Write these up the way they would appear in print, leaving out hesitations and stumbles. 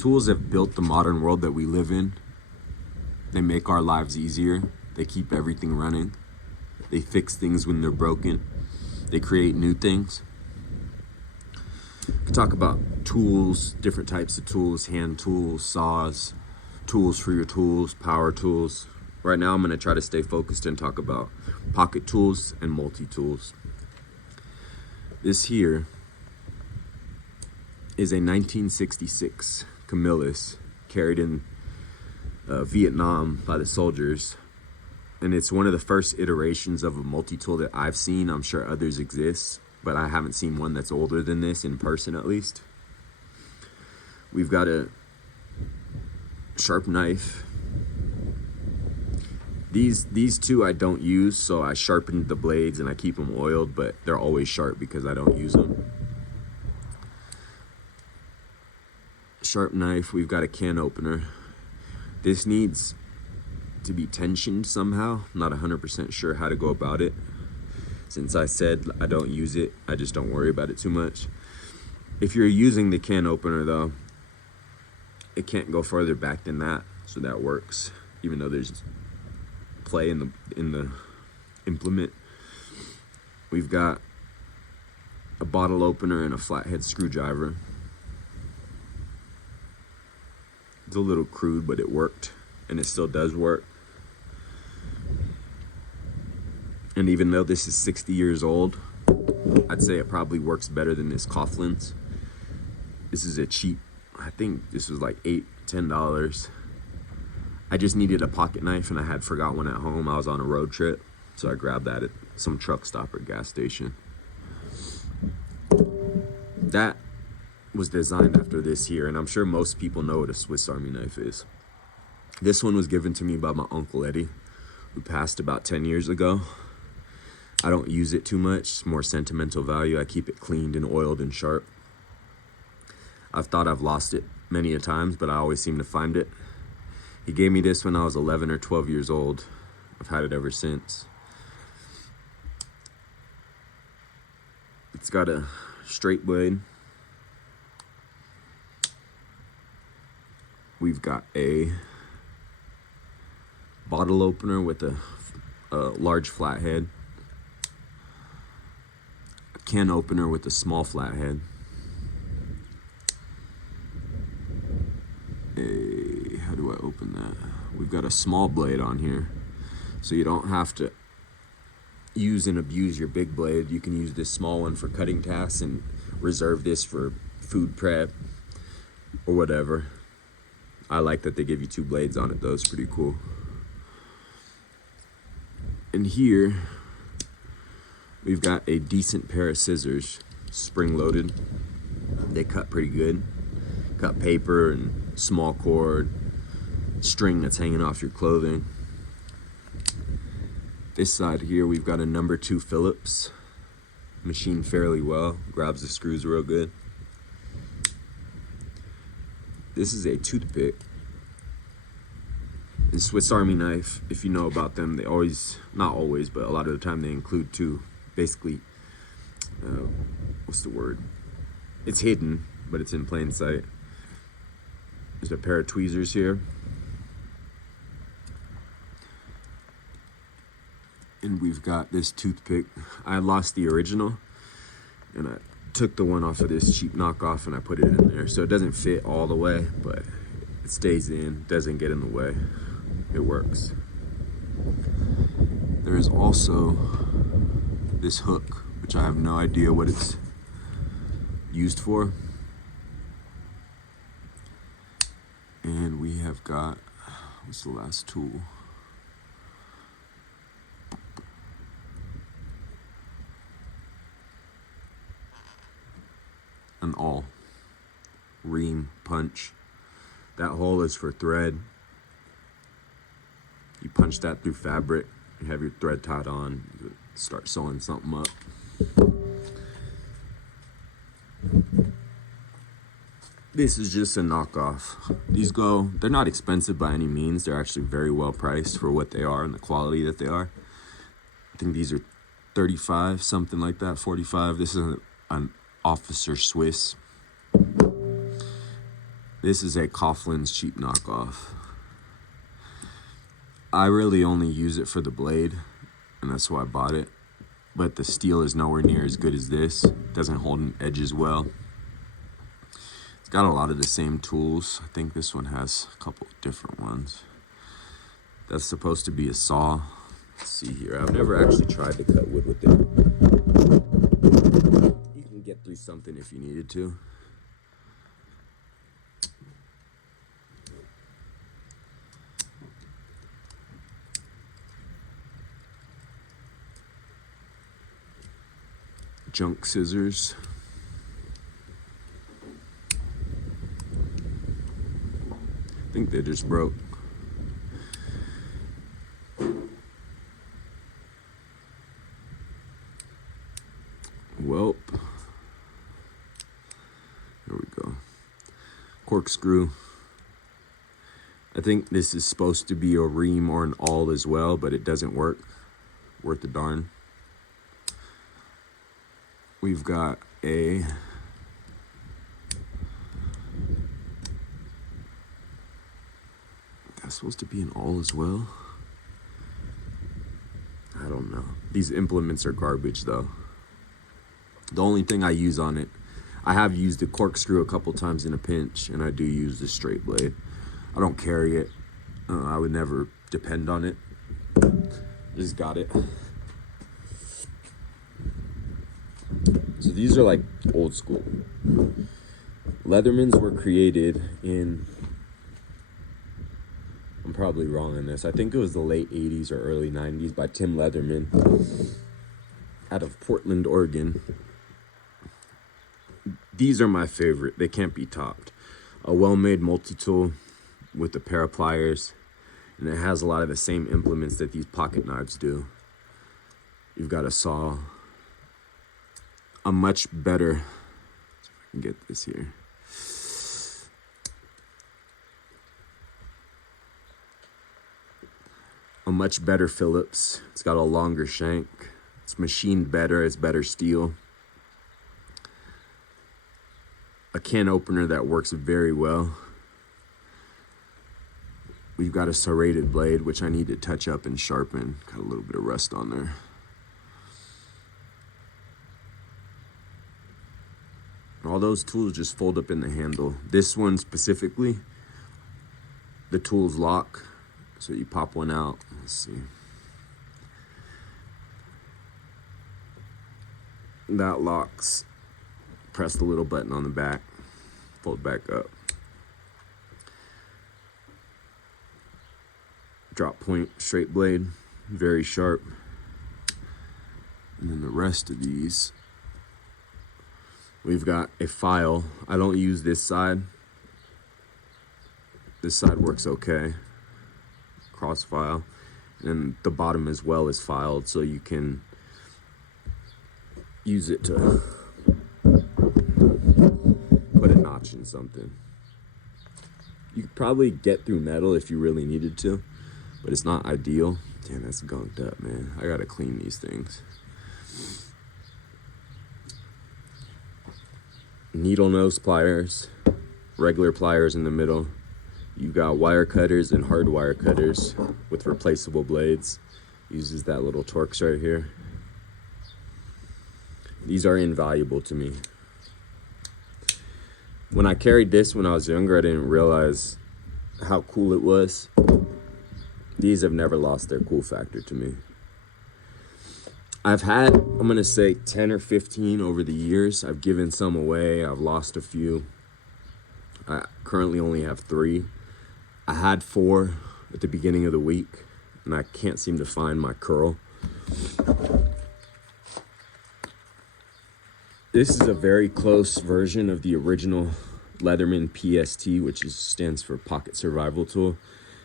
Tools have built the modern world that we live in. They make our lives easier. They keep everything running. They fix things when they're broken. They create new things. We can talk about tools, different types of tools, hand tools, saws, tools for your tools, power tools. Right now I'm going to try to stay focused and talk about pocket tools and multi-tools. This here is a 1966 Camillus carried in Vietnam by the soldiers. And it's one of the first iterations of a multi-tool that I've seen. I'm sure others exist, but I haven't seen one that's older than this in person at least. We've got a sharp knife. These two I don't use, so I sharpened the blades and I keep them oiled, but they're always sharp because I don't use them. Sharp knife. We've got a can opener. This needs to be tensioned somehow. I'm not 100% sure how to go about it. Since I said I don't use it, I just don't worry about it too much. If you're using the can opener though, it can't go further back than that, so that works, even though there's play in the implement. We've got a bottle opener and a flathead screwdriver. It's a little crude, but it worked, and it still does work. And even though this is 60 years old, I'd say it probably works better than this Coughlin's. This is a cheap, I think this was like $8, $10. I just needed a pocket knife and I had forgot one at home. I was on a road trip, so I grabbed that at some truck stop or gas station. That was designed after this here, and I'm sure most people know what a Swiss Army knife is. This one was given to me by my Uncle Eddie, who passed about 10 years ago. I don't use it too much. It's more sentimental value. I keep it cleaned and oiled and sharp. I've thought I've lost it many a times, but I always seem to find it. He gave me this when I was 11 or 12 years old. I've had it ever since. It's got a straight blade. We've got a bottle opener with a large flathead. A can opener with a small flathead. How do I open that? We've got a small blade on here, so you don't have to use and abuse your big blade. You can use this small one for cutting tasks and reserve this for food prep or whatever. I like that they give you two blades on it though. It's pretty cool. And here we've got a decent pair of scissors, spring loaded. They cut pretty good. Cut paper and small cord, string that's hanging off your clothing. This side here we've got a number 2 Phillips, machined fairly well, grabs the screws real good. This is a toothpick. The Swiss Army knife, if you know about them, they always, not always, but a lot of the time they include two, basically, what's the word? It's hidden, but it's in plain sight. There's a pair of tweezers here. And we've got this toothpick. I lost the original, and I took the one off of this cheap knockoff and I put it in there. So it doesn't fit all the way, but it stays in, doesn't get in the way. It works. There is also this hook, which I have no idea what it's used for. And we have got, what's the last tool? An awl, ream, punch. That hole is for thread. You punch that through fabric, you have your thread tied on, start sewing something up. This is just a knockoff. These they're not expensive by any means. They're actually very well priced for what they are and the quality that they are. I think these are 35, something like that, 45. This is an Officer Swiss. This is a Coughlin's cheap knockoff. I really only use it for the blade, and that's why I bought it. But the steel is nowhere near as good as this. It doesn't hold an edge as well. It's got a lot of the same tools. I think this one has a couple of different ones. That's supposed to be a saw. Let's see here. I've never actually tried to cut wood with it. You can get through something if you needed to. Junk scissors. I think they just broke. Welp. There we go. Corkscrew. I think this is supposed to be a ream or an awl as well, but it doesn't work. Worth the darn. We've got a that's supposed to be an awl as well. I don't know. These implements are garbage though. The only thing I use on it, I have used the corkscrew a couple times in a pinch, and I do use the straight blade. I don't carry it. I would never depend on it. Just got it. So these are like old school. Leathermans were created in, I'm probably wrong on this, I think it was the late 80s or early 90s by Tim Leatherman out of Portland, Oregon. These are my favorite. They can't be topped. A well-made multi-tool with a pair of pliers, and it has a lot of the same implements that these pocket knives do. You've got a saw, a much better, if I can get this here. A much better Phillips. It's got a longer shank. It's machined better. It's better steel. A can opener that works very well. We've got a serrated blade, which I need to touch up and sharpen. Got a little bit of rust on there. All those tools just fold up in the handle. This one specifically, the tools lock. So you pop one out. Let's see. That locks. Press the little button on the back. Fold back up. Drop point, straight blade. Very sharp. And then the rest of these, we've got a file. I don't use this side. This side works okay. Cross file. And the bottom as well is filed, so you can use it to put a notch in something. You could probably get through metal if you really needed to, but it's not ideal. Damn, that's gunked up, man. I gotta clean these things. Needle nose pliers, regular pliers in the middle. You've got wire cutters and hard wire cutters with replaceable blades. Uses that little Torx right here. These are invaluable to me. When I carried this when I was younger, I didn't realize how cool it was. These have never lost their cool factor to me. I've had, I'm gonna say 10 or 15 over the years. I've given some away, I've lost a few. I currently only have 3. I had 4 at the beginning of the week, and I can't seem to find my curl. This is a very close version of the original Leatherman PST, which stands for Pocket Survival Tool.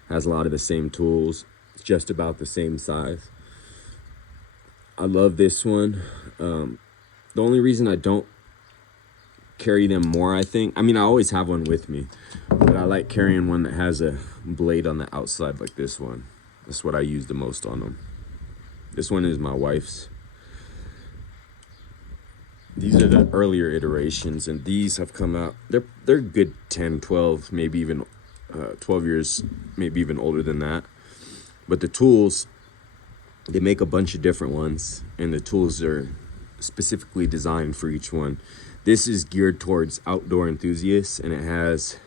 Has a lot of the same tools. It's just about the same size. I love this one. The only reason I don't carry them more, I mean, I always have one with me, but I like carrying one that has a blade on the outside like this one. That's what I use the most on them. This one is my wife's. These are the earlier iterations, and these have come out. They're good 10, 12, maybe even 12 years, maybe even older than that. But the tools, they make a bunch of different ones, and the tools are specifically designed for each one. This is geared towards outdoor enthusiasts, and it has,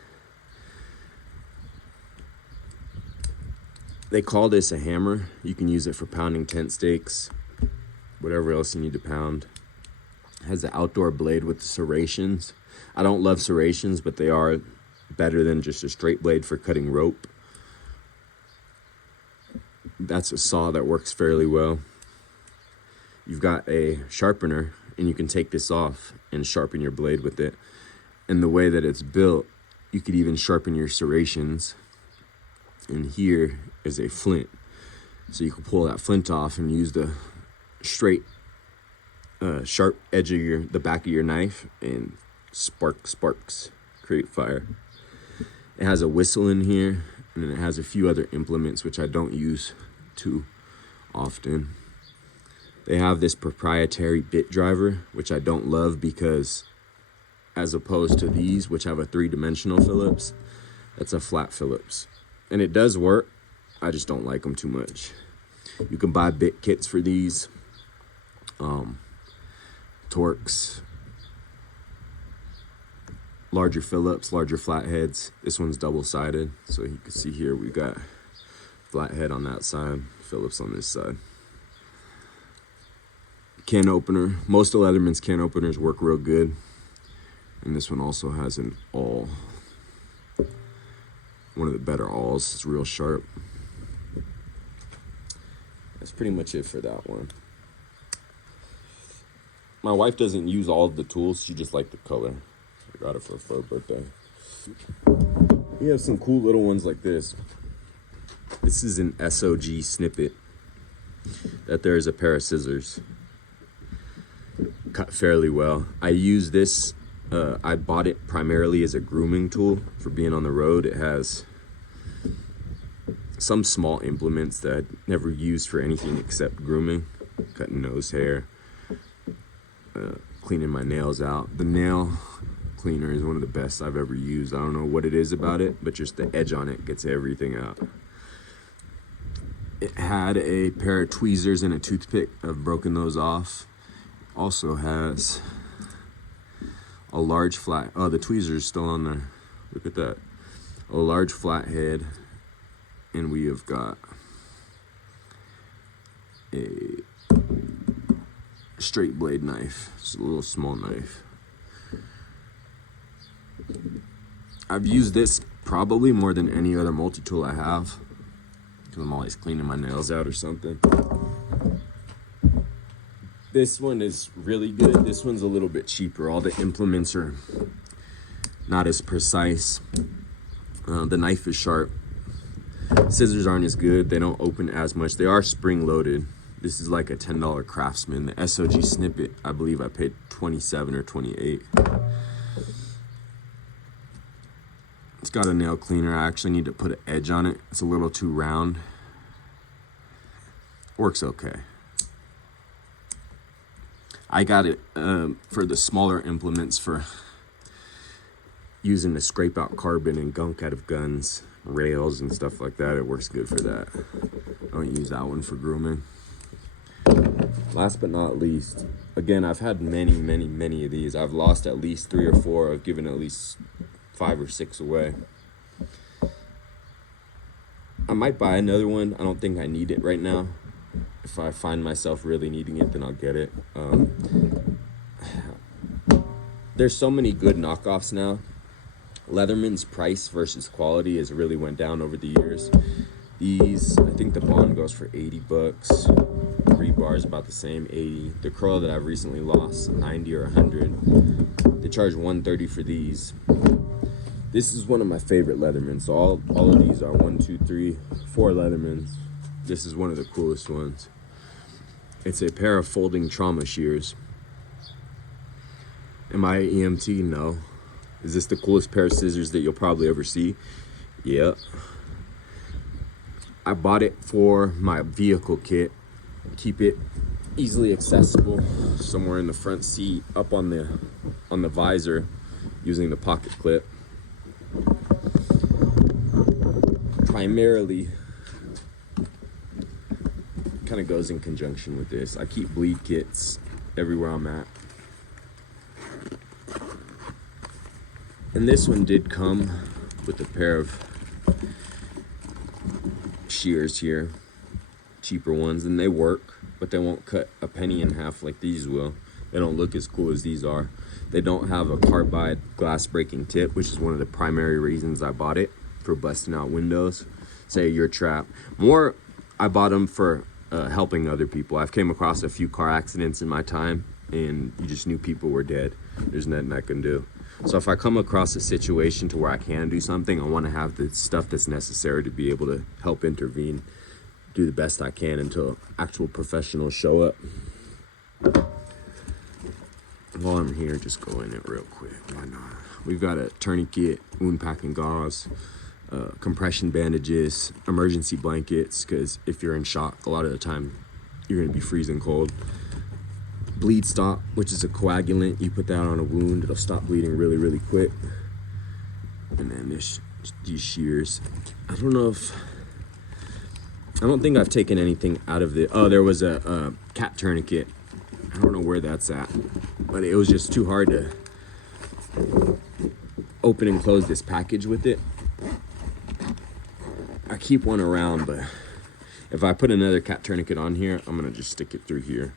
they call this a hammer. You can use it for pounding tent stakes, whatever else you need to pound. It has the outdoor blade with the serrations. I don't love serrations, but they are better than just a straight blade for cutting rope. That's a saw that works fairly well. You've got a sharpener, and you can take this off and sharpen your blade with it. And the way that it's built, you could even sharpen your serrations. And here is a flint. So you can pull that flint off and use the straight, sharp edge of the back of your knife and sparks, create fire. It has a whistle in here, and then it has a few other implements which I don't use too often. They have this proprietary bit driver, which I don't love because as opposed to these, which have a 3-dimensional Phillips, that's a flat Phillips. And it does work, I just don't like them too much. You can buy bit kits for these. Torx, larger Phillips, larger flatheads. This one's double-sided, so you can see here we got flathead on that side, Phillips on this side. Can opener. Most of Leatherman's can openers work real good, and this one also has an awl. One of the better awls. It's real sharp. That's pretty much it for that one. My wife doesn't use all of the tools. She just liked the color. I got it for her birthday. We have some cool little ones like this. This is an SOG snippet. That there is a pair of scissors. Cut fairly well. I use this. I bought it primarily as a grooming tool for being on the road. It has some small implements that I never used for anything except grooming. Cutting nose hair. Cleaning my nails out. The nail cleaner is one of the best I've ever used. I don't know what it is about it, but just the edge on it gets everything out. It had a pair of tweezers and a toothpick. I've broken those off. Also has a large flat, oh, the tweezer's still on there. Look at that. A large flathead, and we have got a straight blade knife. It's a little small knife. I've used this probably more than any other multi-tool I have, because I'm always cleaning my nails out or something. This one is really good. This one's a little bit cheaper. All the implements are not as precise. The knife is sharp. Scissors aren't as good. They don't open as much. They are spring loaded. This is like a $10 Craftsman. The SOG snippet, I believe I paid $27 or $28. It's got a nail cleaner. I actually need to put an edge on it. It's a little too round. Works okay. I got it for the smaller implements for using to scrape out carbon and gunk out of guns, rails and stuff like that. It works good for that. I don't use that one for grooming. Last but not least, again, I've had many of these. I've lost at least 3 or 4. I've given at least 5 or 6 away. I might buy another one. I don't think I need it right now. If I find myself really needing it, then I'll get it. There's so many good knockoffs now. Leatherman's price versus quality has really went down over the years. These, I think the Bond goes for 80 bucks. Rebar is about the same, 80. The Curl that I've recently lost, 90 or 100. They charge 130 for these. This is one of my favorite Leathermans. So all of these are 1, 2, 3, 4 Leathermans. This is one of the coolest ones. It's a pair of folding trauma shears. Am I an EMT? No. Is this the coolest pair of scissors that you'll probably ever see? Yeah. I bought it for my vehicle kit. Keep it easily accessible, somewhere in the front seat, up on the visor, using the pocket clip. Primarily kind of goes in conjunction with this. I keep bleed kits everywhere I'm at. And this one did come with a pair of shears here, cheaper ones, and they work, but they won't cut a penny in half like these will. They don't look as cool as these are. They don't have a carbide glass breaking tip, which is one of the primary reasons I bought it, for busting out windows. Say you're trapped. More, I bought them for helping other people. I've came across a few car accidents in my time, and you just knew people were dead. There's nothing I can do. So if I come across a situation to where I can do something, I want to have the stuff that's necessary to be able to help intervene, do the best I can until actual professionals show up. While I'm here, just go in it real quick. Why not? We've got a tourniquet, wound packing gauze, compression bandages, emergency blankets, because if you're in shock, a lot of the time you're going to be freezing cold. Bleed stop, which is a coagulant. You put that on a wound, it'll stop bleeding really, really quick. And then there's these shears. I don't think I've taken anything out of the, oh, there was a cat tourniquet. I don't know where that's at, but it was just too hard to open and close this package with it. I keep one around, but if I put another cat tourniquet on here, I'm gonna just stick it through here.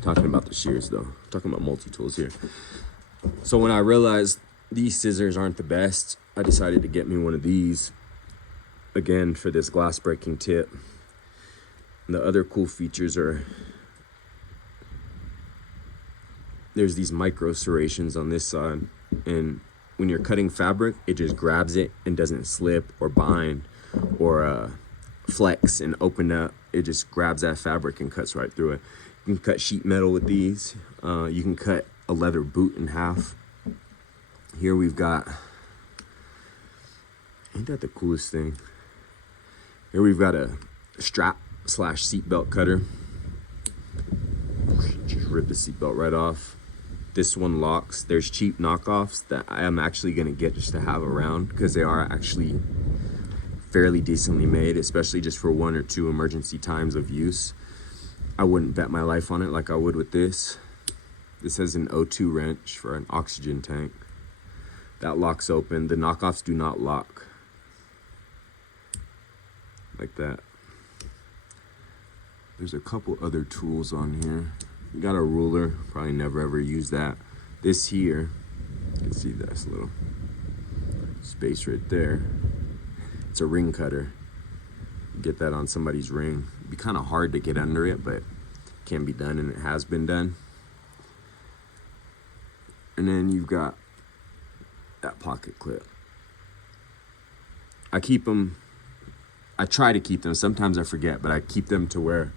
Talking about the shears though, talking about multi-tools here. So when I realized these scissors aren't the best, I decided to get me one of these, again, for this glass breaking tip. And the other cool features are, there's these micro serrations on this side, and when you're cutting fabric, it just grabs it and doesn't slip or bind or flex and open up. It just grabs that fabric and cuts right through it. You can cut sheet metal with these. You can cut a leather boot in half. Here we've got, ain't that the coolest thing? Here we've got a strap / seatbelt cutter. Just rip the seatbelt right off. This one locks. There's cheap knockoffs that I am actually gonna get just to have around, because they are actually fairly decently made, especially just for 1 or 2 emergency times of use. I wouldn't bet my life on it like I would with this. This has an O2 wrench for an oxygen tank. That locks open. The knockoffs do not lock. Like that. There's a couple other tools on here. You got a ruler, probably never ever use that. This here, you can see that's a little space right there. It's a ring cutter. Get that on somebody's ring. It'd be kind of hard to get under it, but it can be done, and it has been done. And then you've got that pocket clip. I keep them, I try to keep them, sometimes I forget, but I keep them to where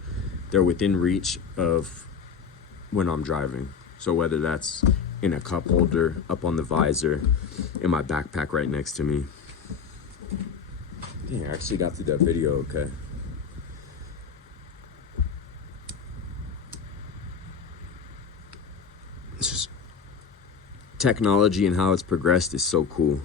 they're within reach of when I'm driving. So whether that's in a cup holder, up on the visor, in my backpack right next to me. Yeah, I actually got through that video okay. It's just technology and how it's progressed is so cool.